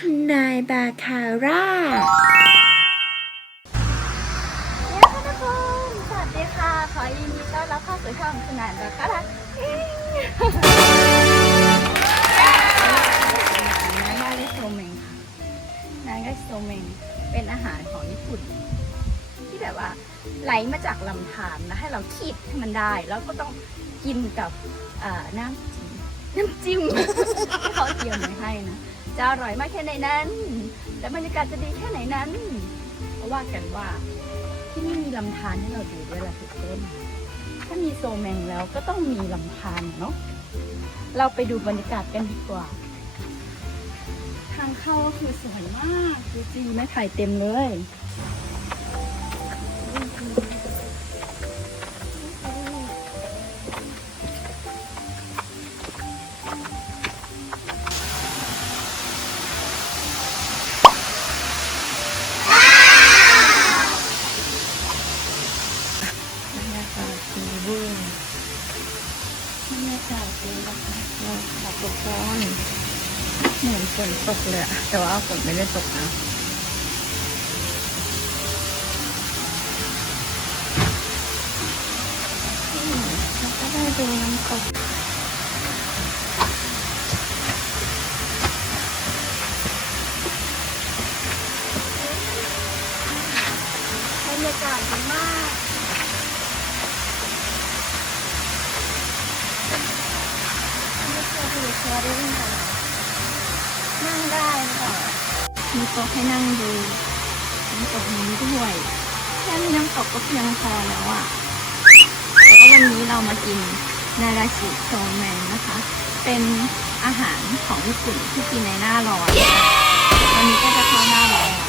คุณนายบาคาร่าทุกคนสวัสดีค่ะ ขอยินดีต้อนรับเข้าสู่ช่องขนาดแบบกระลักนางได้ได้โซเมงค่ะนางไดโซเมงเป็นอาหารของญี่ปุ่น ที่แบบว่าไหลมาจากลำธารนะให้เราคีบให้มันได้ แล้วก็ต้องกินกับน้ำจิ้มน้ำจิ้มที่เขาเตรียมไว้ให้นะ จะอร่อยมากแค่ไหนนั้น และบรรยากาศจะดีแค่ไหนนั้นเพราะว่ากันว่าที่นี่มีลำธารให้เราดูด้วยล่ะทุกคนถ้ามีโซแมงแล้วก็ต้องมีลำธารเนาะเราไปดูบรรยากาศกันดีกว่า ทางเข้าก็คือสวยมากดูจีไม้ไผ่เต็มเลย นตกเลยอะแต่ว่าฝนไม่ได้ตกนะแล้วก็ได้ดูน้ำตกบรรยากาศดีมากไม่เชื่อที่เชื่อได้วยกัน ค่ะมีโต๊ะให้นั่งดูน้ำตกนี้ด้วยแค่มีน้ำตกก็เพียงพอแล้วอะแต่ว่าวันนี้เรามากินนาราชิโซแมนนะคะ เป็นอาหารของญี่ปุ่นที่กินในหน้าร้อนวันนี้ก็จะเข้าหน้าร้อนแ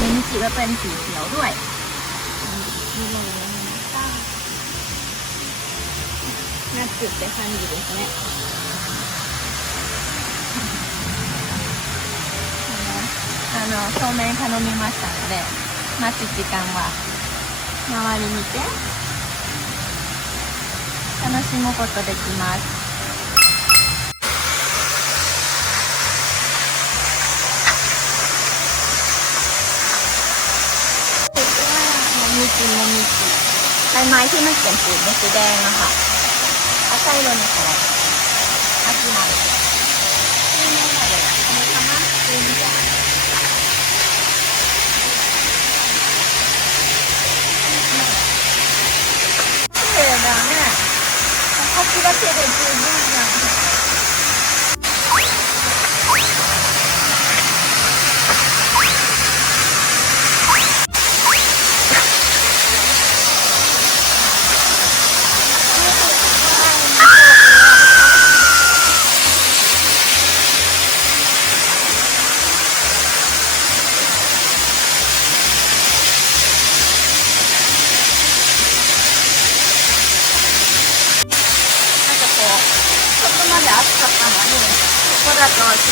ล้วมีจิว่าเป็นสีเขียวด้วยดูเลน่าจุดไปคันอยู่เลยเนี่ ย あの照明頼みましたので待つ時間は周り見て楽しむことできますติดว่าโมมิจิโมมิจิใบไม้ที่มันเขียนสีเป็นสีแดงอะค่ะอาไซโรนิโกะอา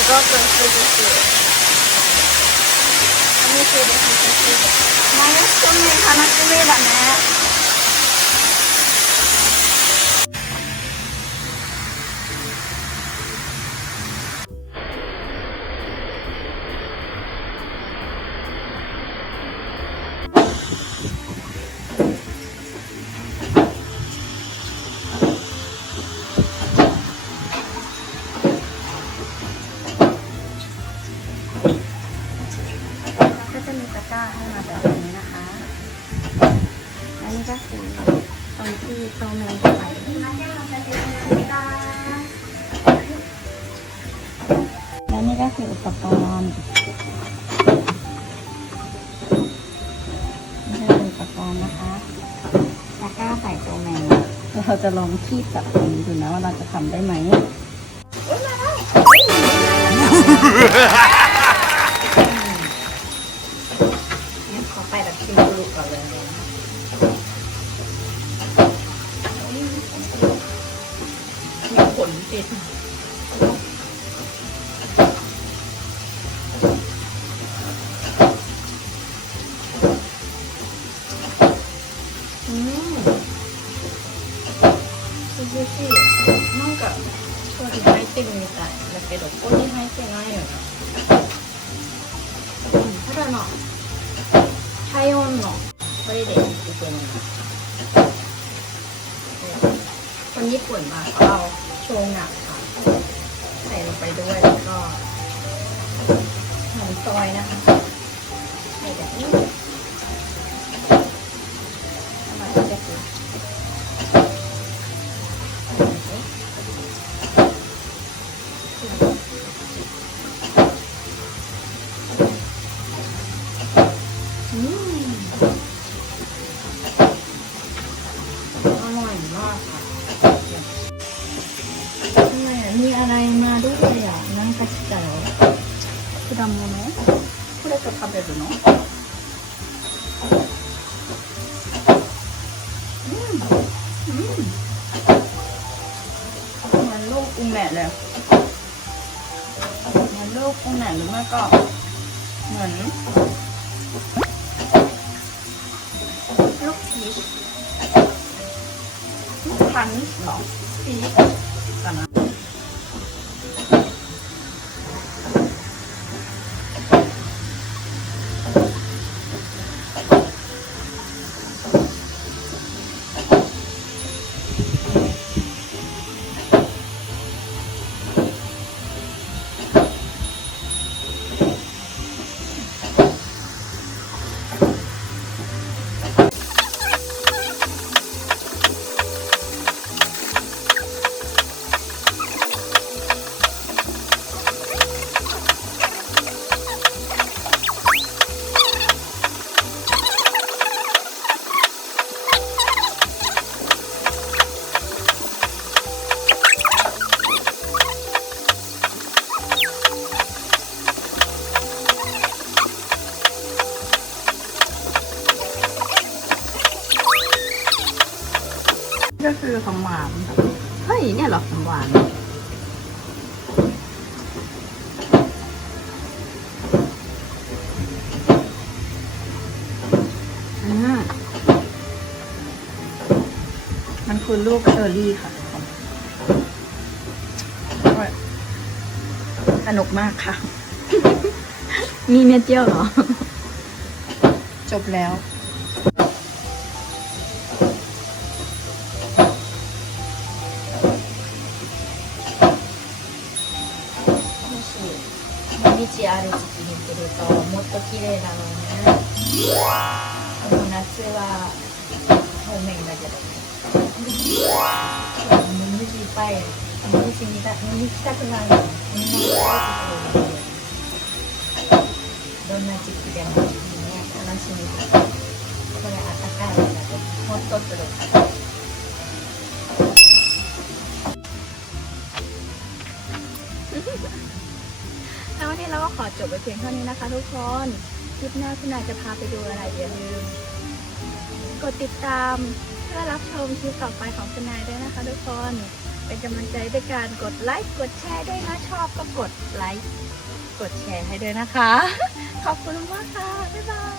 ごく涼しい。楽しいです、楽しいです。マヨストメ楽しみだね。 ก็จะมีตะกร้าให้มาแบบนี้นะคะ อันนี้ก็คือตรงที่โตเมนใส่และนี่ก็คืออุปกรณ์นี่ก็คืออุปกรณ์นะคะตะกร้าใส่โตเมนเราจะลองคีบจับตรงนี้ดูนะว่าเราจะทำได้ไหม 涼しいなん。かここに入ってるみたいだけどここに入ってないよな。 ญี่ปุ่นมาเราเอาโชงะค่ะ ใส่ลงไปด้วยแล้วก็หอมซอยนะคะใส่แบบนี้ อ่ะนั่งกัสตาร์果物これと食べるのอืมอืมเหมือนลูกอุแมะเลยเหมือนลูกอุแมะหรือไม่ก็ เหมือน ลูกพีชลูกพันธุ์เหรอพีชกันนะ คือของหวานเฮ้ยเนี่ยเหรอของหวานอ่ามันคือลูกเชอร์รี่ค่ะทุกคนสนุกมากค่ะ มีเม็ดเจียวเหรอ จบแล้ว 日ある時期に来るともっと綺麗なのねでも夏は方面だけど虫いっぱい虫見た見に来たくないのみんなが帰ってくるどんな時期でもいいね楽しみですこれ暖かいのだとほっとする ขอจบไปเพียงเท่านี้นะคะทุกคน คลิปหน้าคุณนายจะพาไปดูอะไรอย่าลืม กดติดตามเพื่อรับชมคลิปต่อไปของคุณนายด้วยนะคะทุกคน เป็นกำลังใจด้วยการกดไลค์กดแชร์ด้วยนะชอบก็กดไลค์กดแชร์ให้ด้วยนะคะ ขอบคุณมากค่ะ บ๊ายบาย